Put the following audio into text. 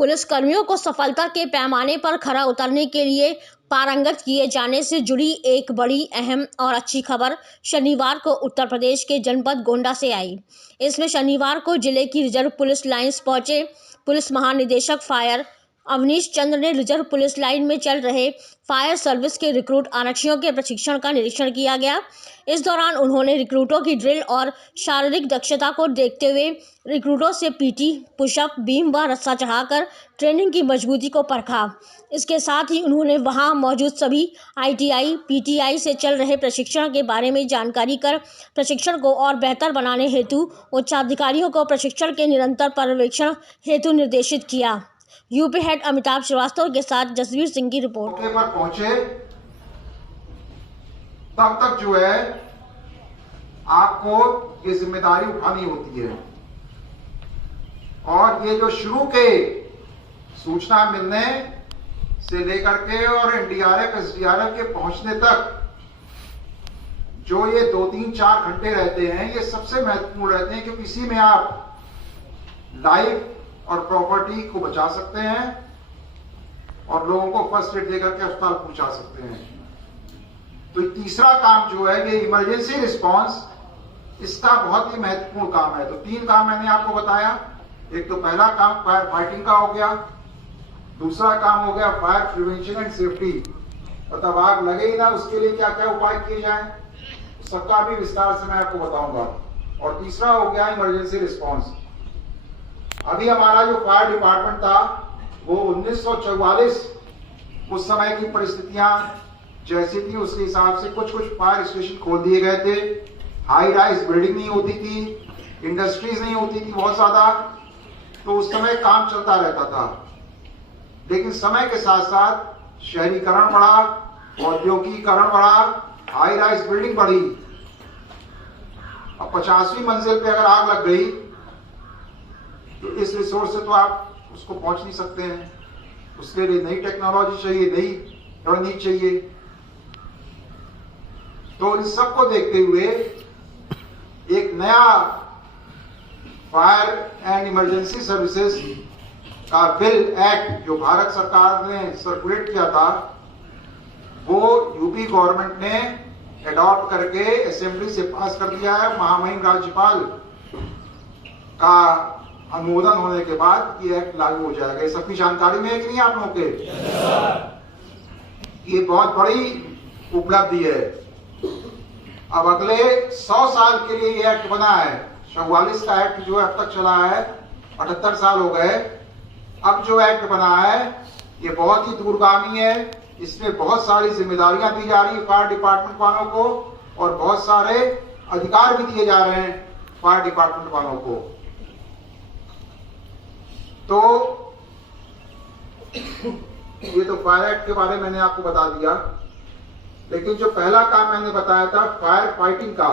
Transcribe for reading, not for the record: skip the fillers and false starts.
पुलिसकर्मियों को सफलता के पैमाने पर खरा उतरने के लिए पारंगत किए जाने से जुड़ी एक बड़ी अहम और अच्छी खबर शनिवार को उत्तर प्रदेश के जनपद गोंडा से आई। इसमें शनिवार को जिले की रिजर्व पुलिस लाइंस पहुंचे पुलिस महानिदेशक फायर अवनीश चंद्र ने रिजर्व पुलिस लाइन में चल रहे फायर सर्विस के रिक्रूट आरक्षियों के प्रशिक्षण का निरीक्षण किया गया। इस दौरान उन्होंने रिक्रूटों की ड्रिल और शारीरिक दक्षता को देखते हुए रिक्रूटों से पीटी, पुशअप, बीम व रस्सा चढ़ाकर ट्रेनिंग की मजबूती को परखा। इसके साथ ही उन्होंने वहां मौजूद सभी ITI, PTI से चल रहे प्रशिक्षण के बारे में जानकारी कर प्रशिक्षण को और बेहतर बनाने हेतु उच्चाधिकारियों को प्रशिक्षण के निरंतर पर्यवेक्षण हेतु निर्देशित किया। यूपी हेड अमिताभ श्रीवास्तव के साथ जसवीर सिंह की रिपोर्ट। मौके पर पहुंचे तब तक जो है आपको ये जिम्मेदारी उठानी होती है, और ये जो शुरू के सूचना मिलने से लेकर के और NDRF, SDRF के पहुंचने तक जो ये 2-3-4 घंटे रहते हैं, ये सबसे महत्वपूर्ण रहते हैं, क्योंकि इसी में आप लाइफ और प्रॉपर्टी को बचा सकते हैं और लोगों को फर्स्ट एड देकर के अस्पताल पहुंचा सकते हैं। तो तीसरा काम जो है ये इमरजेंसी रिस्पांस, इसका बहुत ही महत्वपूर्ण काम है। तो 3 काम मैंने आपको बताया। एक तो पहला काम फायर फाइटिंग का हो गया, दूसरा काम हो गया फायर प्रिवेंशन एंड सेफ्टी, मतलब आग लगे ही ना उसके लिए क्या क्या उपाय किए जाएं, सबका भी विस्तार से मैं आपको बताऊंगा। और तीसरा हो गया इमरजेंसी रिस्पांस। अभी हमारा जो फायर डिपार्टमेंट था वो 1944 उस समय की परिस्थितियां जैसी थी उसके हिसाब से कुछ फायर स्टेशन खोल दिए गए थे। हाई राइज बिल्डिंग नहीं होती थी, इंडस्ट्रीज नहीं होती थी बहुत ज्यादा, तो उस समय काम चलता रहता था। लेकिन समय के साथ साथ शहरीकरण बढ़ा, औद्योगिकीकरण बढ़ा, हाई राइज बिल्डिंग बढ़ी। अब 50वीं मंजिल पे अगर आग लग गई तो इस रिसोर्स से तो आप उसको पहुंच नहीं सकते हैं, उसके लिए नई टेक्नोलॉजी चाहिए, नई रणनीति चाहिए। तो इन सब को देखते हुए एक नया फायर एंड इमरजेंसी सर्विसेज का बिल एक्ट जो भारत सरकार ने सर्कुलेट किया था, वो यूपी गवर्नमेंट ने एडॉप्ट करके असेंबली से पास कर दिया है। महामहिम राज्यपाल का अनुमोदन होने के बाद ये एक्ट लागू हो जाएगा। ये सबकी जानकारी में है कि नहीं आप लोगों के? ये बहुत बड़ी उपलब्धि है। अब अगले 100 साल के लिए ये एक्ट बना है। 44 का एक्ट जो है अब तक चला है, 78 साल हो गए। अब जो एक्ट बना है ये बहुत ही दूरगामी है। इसमें बहुत सारी जिम्मेदारियां दी जा रही है फायर डिपार्टमेंट वालों को, और बहुत सारे अधिकार भी दिए जा रहे हैं फायर डिपार्टमेंट वालों को। तो ये तो फायर एक्ट के बारे में मैंने आपको बता दिया। लेकिन जो पहला काम मैंने बताया था फायर फाइटिंग का,